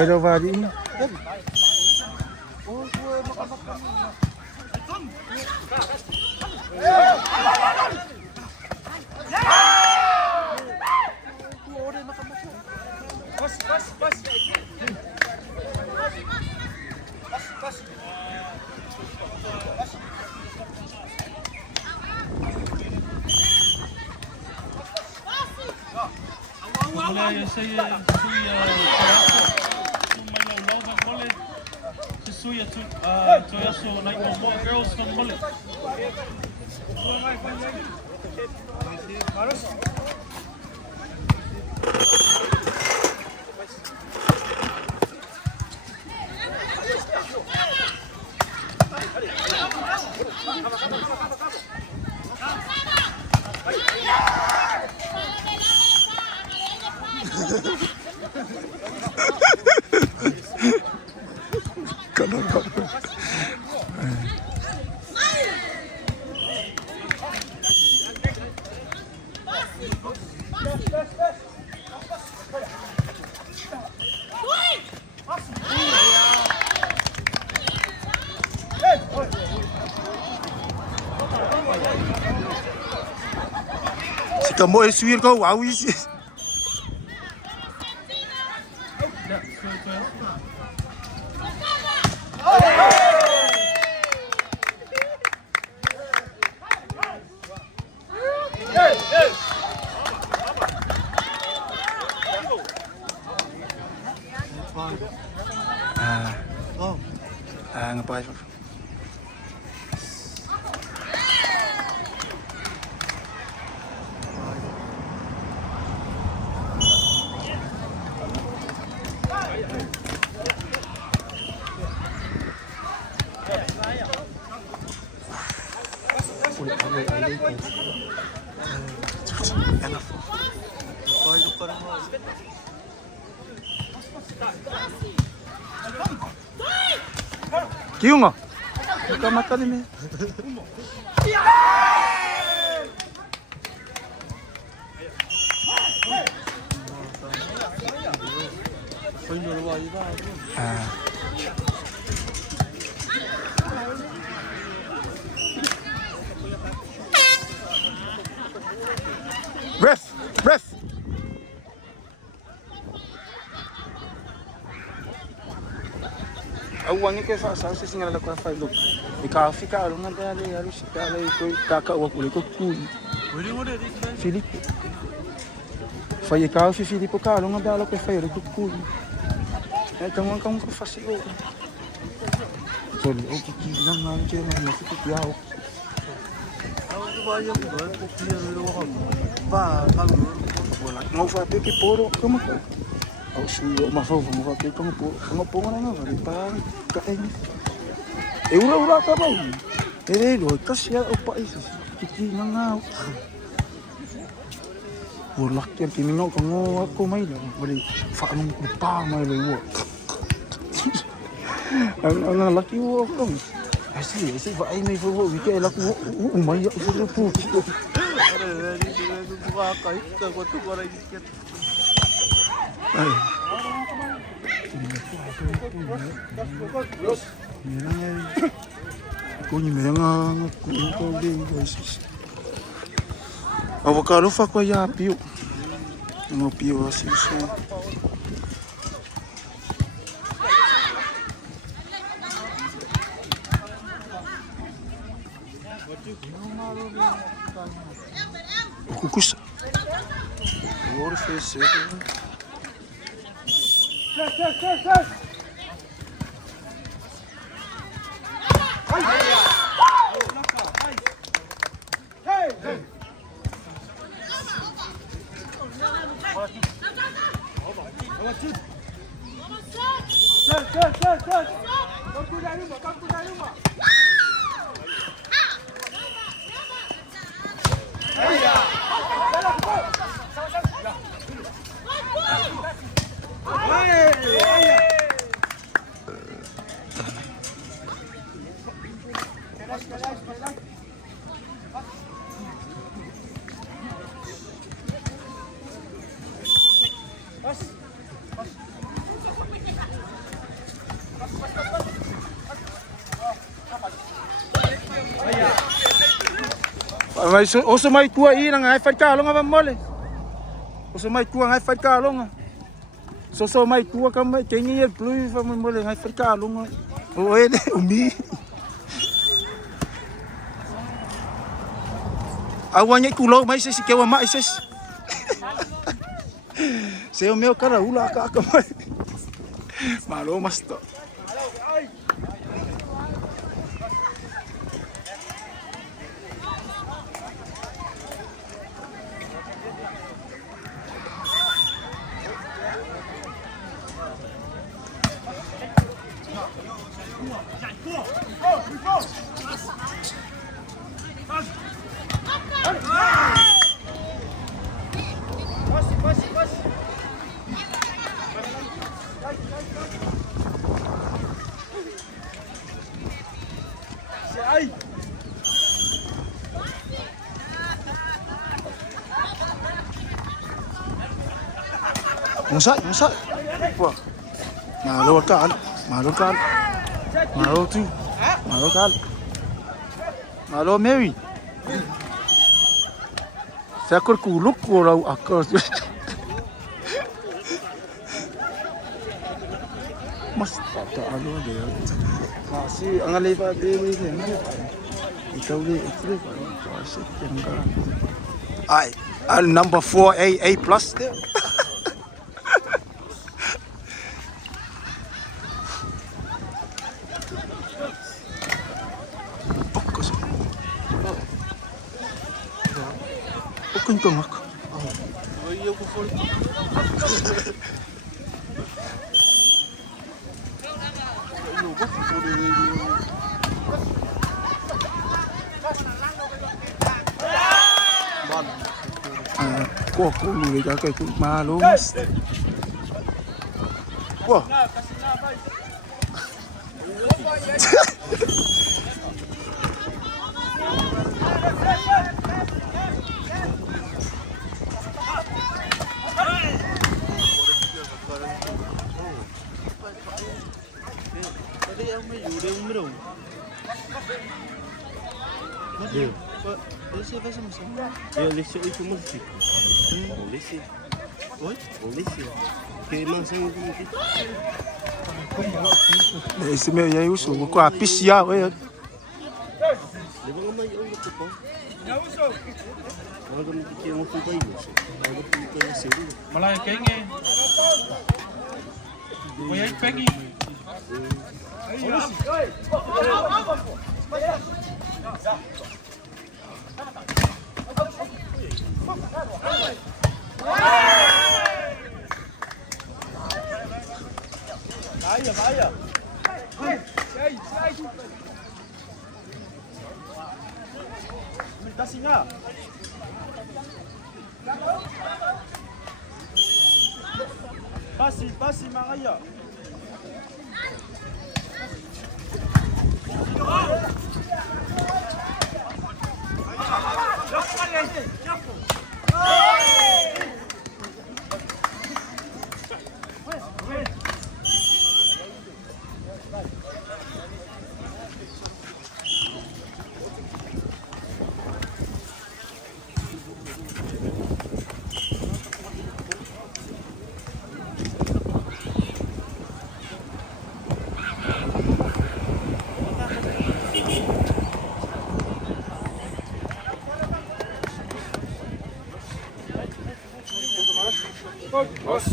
Pero bari ini. Si kamu eswir kau awis. Ngapain? Kiu nga? Makamata ni me. Ref. Uangnya ke sa singa la kwa fa look. Ikafika alunga dale harus dale ko kaka wa kule ko ku. Filipe. Fa ikafi Filipe ka alunga dale ko fa ko ku. Então kang ko fa si o. Sorry, o ki lang ang che na fi ki yao. Mau fa pe ki poro como au suyo mafau vamos aqui como pongo na nova para cair ura ka ba lo kasi o país que não por lá que terminou como ako mai lang bali fa anong pa mai lo ang laki wo ko asi va ai mai vo que ela ko mai o pu Avocado fa kwa ya pio. No pio assim só. O cucus. O ouro fez cedo. Mas oso mai tua I nang ai fai kalonga va mole. Oso mai tua ngai fai kalonga. So mai tua ka mai kengi e blue va mole ngai fai kalonga. O ele umi. Awanya kulo mai se kewa mai se. Se o meu cara ula ka mai. Malo masto. Musai. Wah. Malo kal. Malo tu. Malo kal. Malo Mary. Saya kuluk kurau akal. Mas tak ada dia. Masih angali pa dia ni. Ikaw ni itu masih tengah. Ai, number 4 A plus there. Kung ako. Ayaw ko for it. Kok lu kayak malu mas. Wah. Eu laissé ito mo si. Laissé. Oi? Laissé. Que mansang dito. Esse meu aí uso, com a piscia, olha. Leva nga may ulo ko po. Mga gamit kaya mo po kayo. Mga po kayo sila. Malay kenge. Kuya pengi. Bahaya. Minta singa. Pasi Maria. Bos.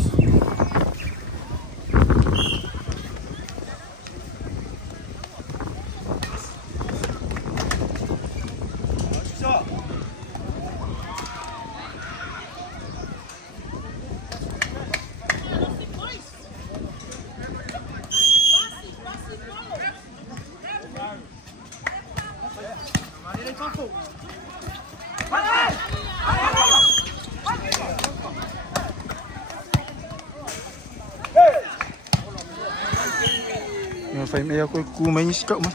Fai meia coi cu mai nici cău, mă.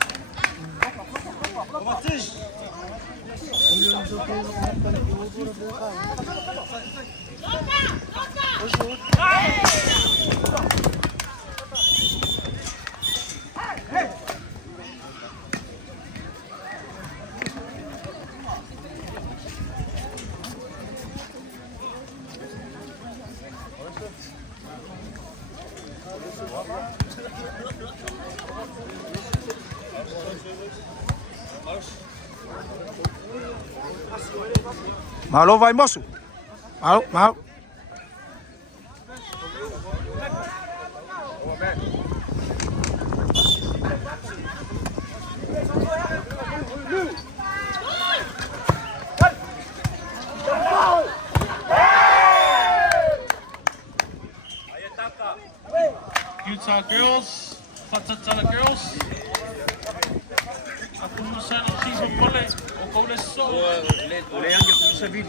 Malo vai moço. Malo, malo. Utah girls, Fatatala girls. Aku sana Samoa boleh. Kau dah so. Oleh yang dia punya sabin.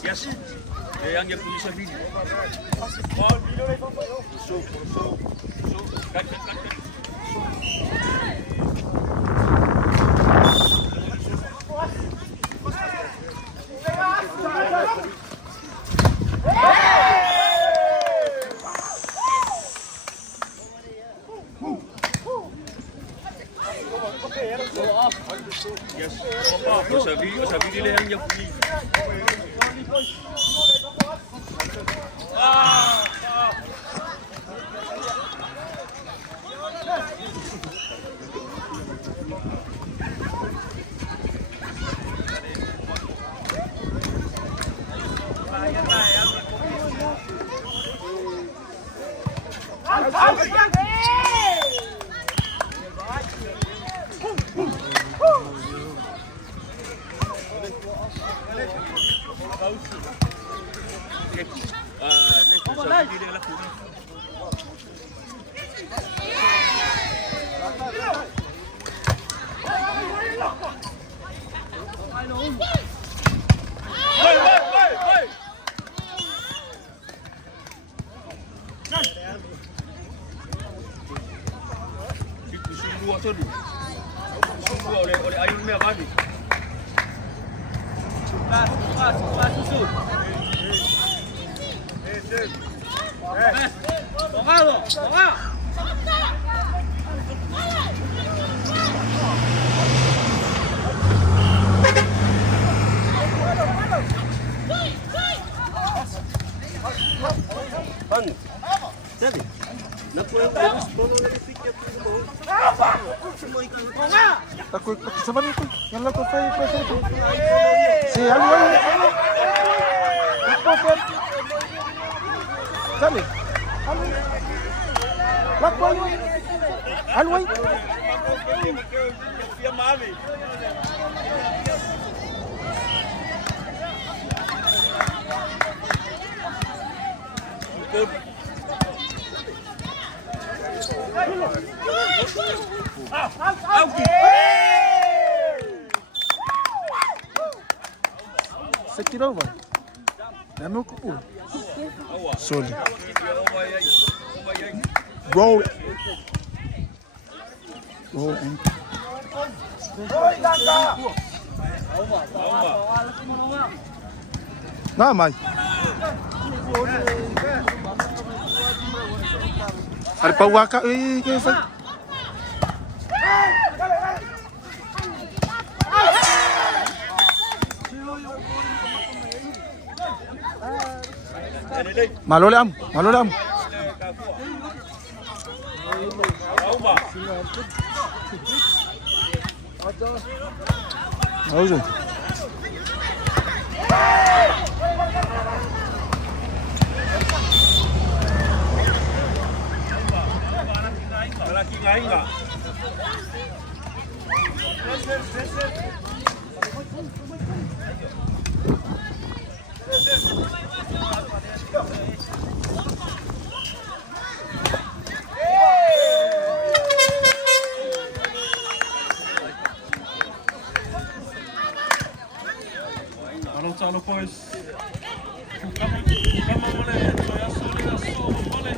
Yes. Yang dia punya sabin. Yes. Sabi nila yang dia punya. Oleh ayun dia babi. Susu. Jadi, nak pulang terus, tolong lagi fikir dulu. Semua ikan. Takut sabar ni. Yang lakukan fai tu. Si Alway. Apa pun. Sali. Lakukan Alway. Dia mami. Você tirou, vai? É meu cupu. Solid. Roll. Roll and. Nah, mai. Ada pawaka, kayak apa? Malo lam. Auzo. Laki lain enggak? Halo boys. Kamu boleh, saya sudah boleh.